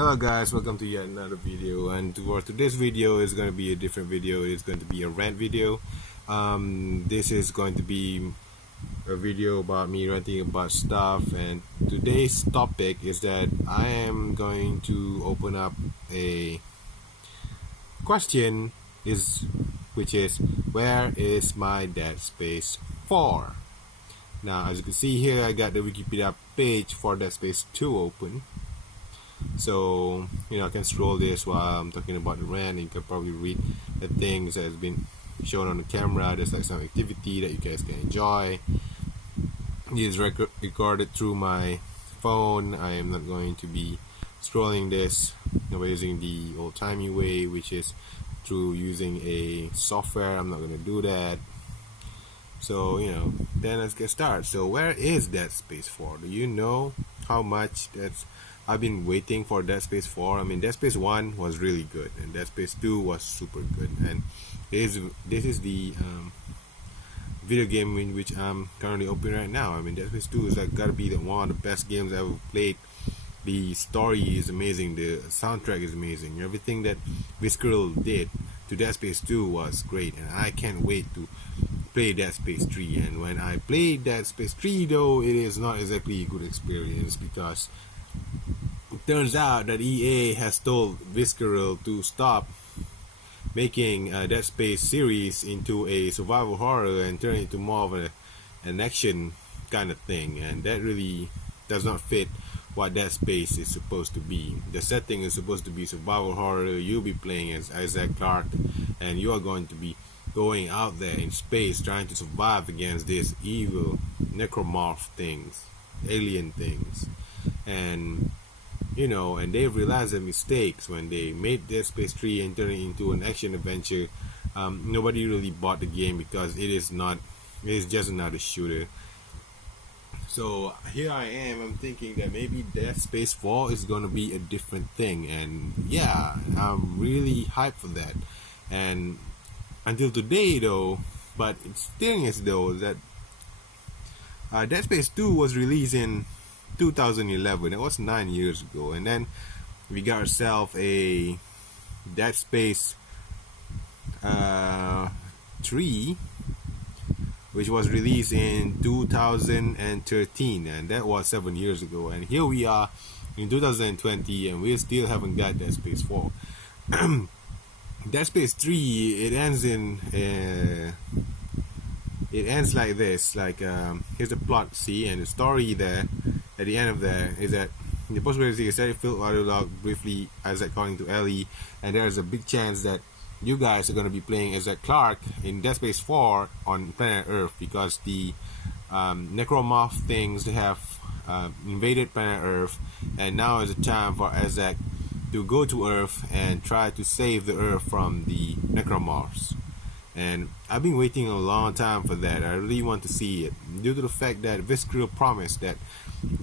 Hello guys, welcome to yet another video, and for today's video is going to be a different video. It's going to be a rant video. This is going to be a video about me ranting about stuff, and today's topic is that I am going to open up a question which is where is my Dead Space 4? Now as you can see here, I got the Wikipedia page for Dead Space 2 open. So, I can scroll this while I'm talking about the rant. You can probably read the things that has been shown on the camera. There's like some activity that you guys can enjoy. It is recorded through my phone. I am not going to be scrolling this by using the old-timey way, which is through using a software. I'm not going to do that. So, then let's get started. So, where is Dead Space 4? Do you know how much I've been waiting for Dead Space 4. I mean, Dead Space 1 was really good, and Dead Space 2 was super good. And this is the video game in which I'm currently opening right now. I mean, Dead Space 2 is gotta be one of the best games I've ever played. The story is amazing, the soundtrack is amazing. Everything that Visceral did to Dead Space 2 was great, and I can't wait to play Dead Space 3. And when I play Dead Space 3, though, it is not exactly a good experience, because it turns out that EA has told Visceral to stop making Dead Space series into a survival horror and turn it into more of an action kind of thing, and that really does not fit what Dead Space is supposed to be. The setting is supposed to be survival horror. You'll be playing as Isaac Clarke, and you are going to be going out there in space trying to survive against these evil necromorph things, alien things. And and they've realized their mistakes when they made Dead Space 3 and turned it into an action adventure. Nobody really bought the game because it is just another shooter. So here I am, I'm thinking that maybe Dead Space 4 is going to be a different thing, and yeah, I'm really hyped for that. And until today though, but it's thing is though that Dead Space 2 was released in 2011. It was 9 years ago, and then we got ourselves a Dead Space 3, which was released in 2013, and that was 7 years ago. And here we are in 2020, and we still haven't got Dead Space 4. Dead Space 3, it ends like this. Here's the plot, see, and the story there. At the end of there is that the post-credits is very filled audio log briefly Isaac calling to Ellie, and there's a big chance that you guys are going to be playing Isaac Clarke in Dead Space 4 on planet Earth, because the necromorph things have invaded planet Earth, and now is the time for Isaac to go to Earth and try to save the Earth from the necromorphs. And I've been waiting a long time for that. I really want to see it, due to the fact that Visceral promised that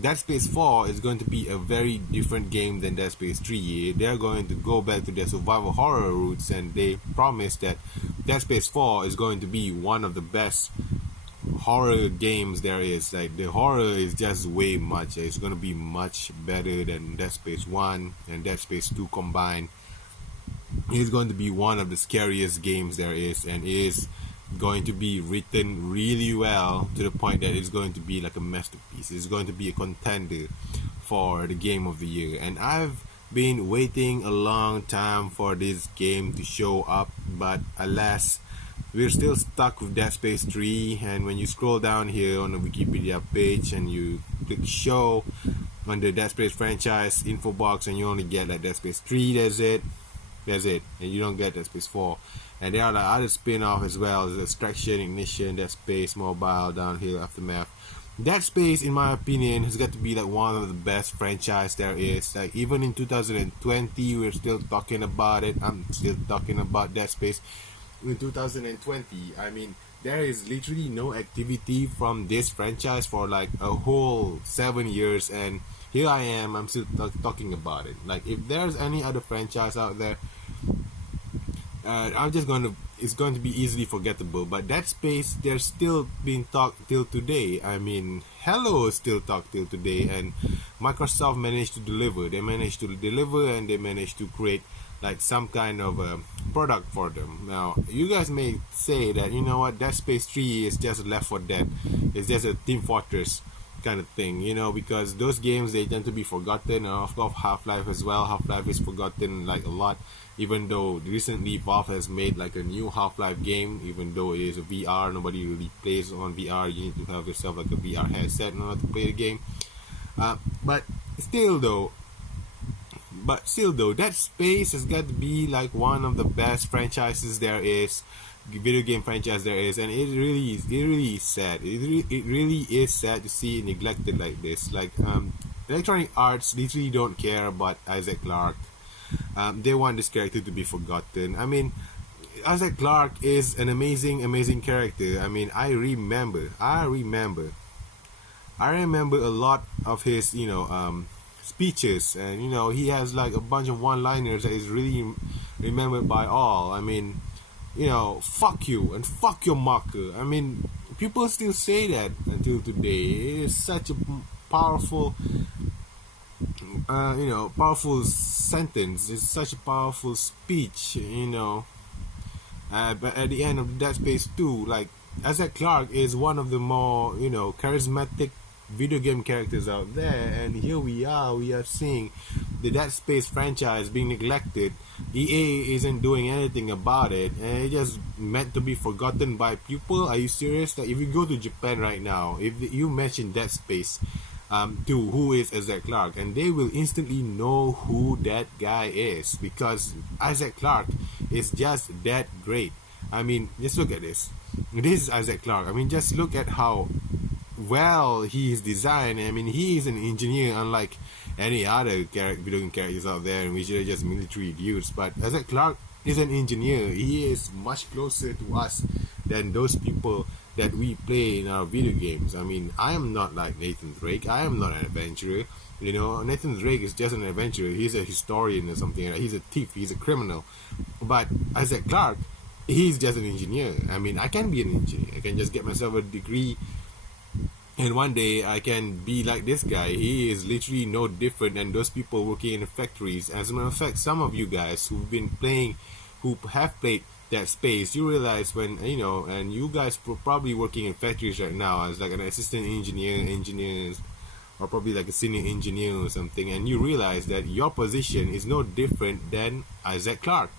Dead Space 4 is going to be a very different game than Dead Space 3. They're going to go back to their survival horror roots, and they promised that Dead Space 4 is going to be one of the best horror games there is. Like, the horror is just way much. It's going to be much better than Dead Space 1 and Dead Space 2 combined. It is going to be one of the scariest games there is, and it is going to be written really well to the point that it's going to be like a masterpiece. It's going to be a contender for the game of the year, and I've been waiting a long time for this game to show up, but alas, we're still stuck with Dead Space 3. And when you scroll down here on the Wikipedia page and you click show on the Dead Space franchise info box, and you only get like Dead Space 3, that's it, and you don't get Dead Space 4. And there are like other spin-off as well. There's Extraction, Ignition, Dead Space Mobile, Downhill, Aftermath. Dead Space, in my opinion, has got to be like one of the best franchise there is. Like, even in 2020, we're still talking about it. I'm still talking about Dead Space in 2020. I mean, there is literally no activity from this franchise for like a whole 7 years, and here I am, I'm still talking about it. Like, if there's any other franchise out there, I'm just going to it's going to be easily forgettable. But Dead Space, they're still being talked till today. I mean, Hello still talked till today, and Microsoft managed to deliver. They managed to deliver, and they managed to create like some kind of a product for them. Now, you guys may say that, you know what, Dead Space 3 is just Left 4 Dead. It's just a Team Fortress kind of thing, you know, because those games, they tend to be forgotten. Of course, Half-Life as well. Half-Life is forgotten like a lot, even though recently Valve has made like a new Half-Life game. Even though it is a VR, nobody really plays on VR. You need to have yourself like a VR headset in order to play the game. But still though, Dead Space has got to be like one of the best franchises there is, video game franchise there is, and it really is sad. It really is sad to see it neglected like this. Like, Electronic Arts literally don't care about Isaac Clarke. They want this character to be forgotten. I mean, Isaac Clarke is an amazing character. I mean, I remember a lot of his, speeches, and he has like a bunch of one-liners that is really remembered by all. I mean, fuck you and fuck your marker. I mean, people still say that until today. It is such a powerful, powerful sentence. It's such a powerful speech, But at the end of Dead Space 2, like, Isaac Clarke is one of the more, charismatic video game characters out there, and here we are seeing the Dead Space franchise being neglected. EA isn't doing anything about it, and it just meant to be forgotten by people. Are you serious? That if you go to Japan right now, if you mention Dead Space to who is Isaac Clarke, and they will instantly know who that guy is, because Isaac Clarke is just that great. I mean, just look at this. This is Isaac Clarke. I mean, just look at how well he is designed. I mean, he is an engineer, unlike any other video game characters out there, in which they're just military dudes. But Isaac Clarke is an engineer. He is much closer to us than those people that we play in our video games. I mean, I am not like Nathan Drake. I am not an adventurer. Nathan Drake is just an adventurer. He's a historian or something. He's a thief. He's a criminal. But Isaac Clarke, he's just an engineer. I mean, I can be an engineer. I can just get myself a degree, and one day I can be like this guy. He is literally no different than those people working in the factories. As a matter of fact, some of you guys who have played Dead Space, you realize when, and you guys probably working in factories right now as like an assistant engineers, or probably like a senior engineer or something, and you realize that your position is no different than Isaac Clarke.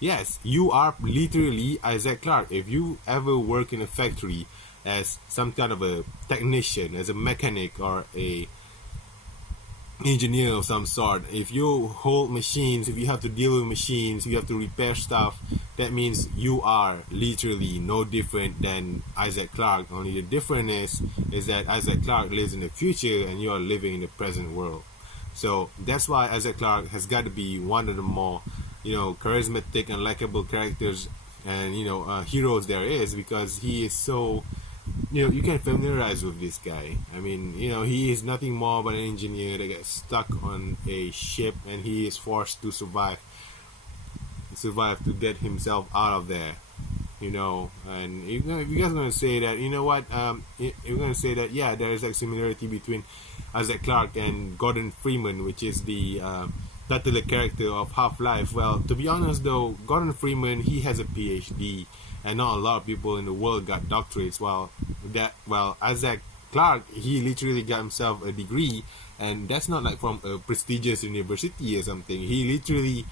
Yes, you are literally Isaac Clarke. If you ever work in a factory as some kind of a technician, as a mechanic or a engineer of some sort, if you hold machines, if you have to deal with machines, you have to repair stuff, that means you are literally no different than Isaac Clarke. Only the difference is that Isaac Clarke lives in the future and you are living in the present world. So that's why Isaac Clarke has got to be one of the more charismatic and likable characters and heroes there is, because he is so, you can familiarize with this guy. I mean, he is nothing more but an engineer that gets stuck on a ship, and he is forced to survive to get himself out of there. And if you guys are gonna say that, you're gonna say that, yeah, there is like similarity between Isaac Clarke and Gordon Freeman, which is the titular character of Half-Life. Well, to be honest though, Gordon Freeman, he has a PhD, and not a lot of people in the world got doctorates. Well, Isaac Clarke, he literally got himself a degree, and that's not like from a prestigious university or something. He literally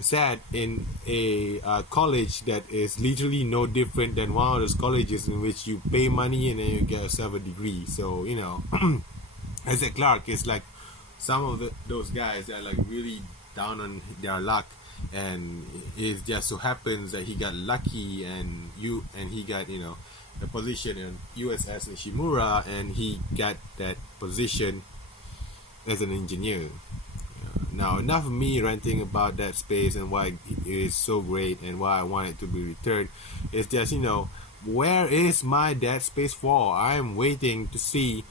sat in a college that is literally no different than one of those colleges in which you pay money and then you get yourself a degree. So Isaac Clarke is like some of those guys that are like really down on their luck, and it just so happens that he got lucky and he got a position in USS Ishimura, and he got that position as an engineer. Now, enough of me ranting about Dead Space and why it is so great and why I want it to be returned. It's just, where is my Dead Space 4? I am waiting to see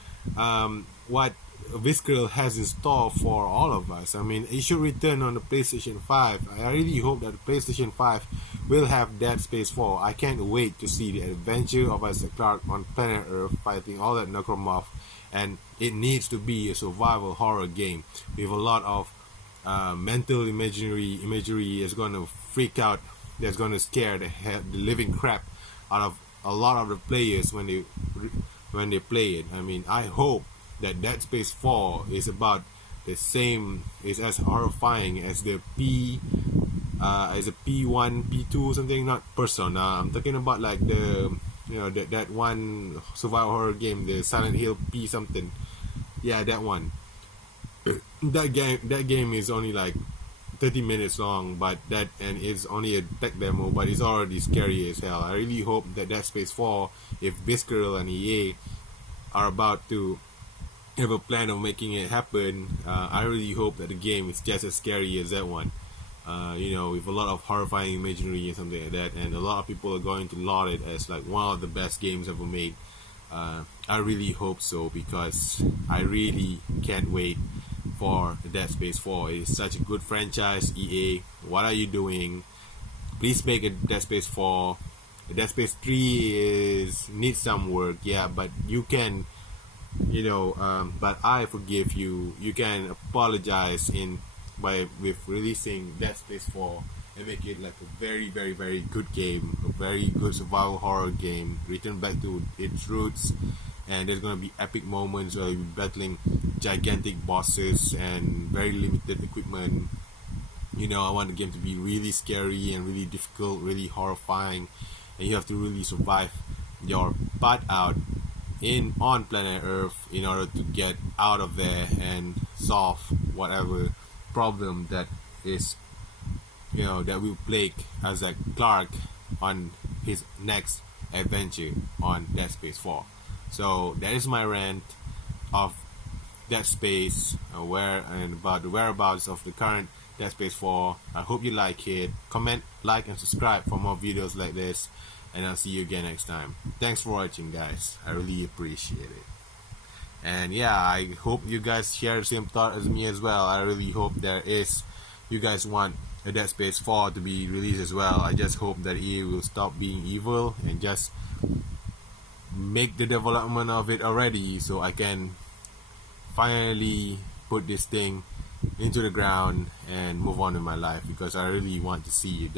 what Visceral has in store for all of us. I mean, it should return on the PlayStation 5. I really hope that the PlayStation 5 will have Dead Space 4. I can't wait to see the adventure of Isaac Clarke on planet Earth fighting all that necromorph, and it needs to be a survival horror game with a lot of mental imagery is going to freak out, that's going to scare the living crap out of a lot of the players when they play it. I mean, I hope that Dead Space 4 is about the same, is as horrifying as the as a P1, P2 something, not Persona. I'm talking about like the, you know, that one survival horror game, the Silent Hill P something. Yeah, that one. That game is only like 30 minutes long, but that, and it's only a tech demo, but it's already scary as hell. I really hope that Dead Space 4, if Visceral and EA are about to have a plan of making it happen, I really hope that the game is just as scary as that one. You know, with a lot of horrifying imagery and something like that, and a lot of people are going to laud it as like one of the best games ever made. I really hope so, because I really can't wait for the Dead Space 4. It's such a good franchise. EA, what are you doing? Please make a Dead Space 4. The Dead Space 3 needs some work, yeah, but you can, you know, but I forgive you. You can apologize with releasing Dead Space 4 and make it like a very, very, very good game, a very good survival horror game, return back to its roots. And there's gonna be epic moments where you'll be battling gigantic bosses and very limited equipment. You know, I want the game to be really scary and really difficult, really horrifying, and you have to really survive your butt out on planet Earth in order to get out of there and solve whatever problem that is, you know, that will plague Isaac Clarke on his next adventure on Dead Space 4. So that is my rant of Dead Space, about the whereabouts of the current Dead Space 4. I hope you like it. Comment, like, and subscribe for more videos like this, and I'll see you again next time. Thanks for watching, guys. I really appreciate it. And yeah, I hope you guys share the same thought as me as well. I really hope you guys want a Dead Space 4 to be released as well. I just hope that EA will stop being evil and just make the development of it already, so I can finally put this thing into the ground and move on in my life, because I really want to see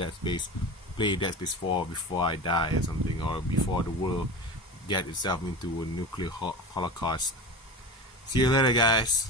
play Dead Space 4 before I die or something, or before the world get itself into a nuclear holocaust. See you later, guys.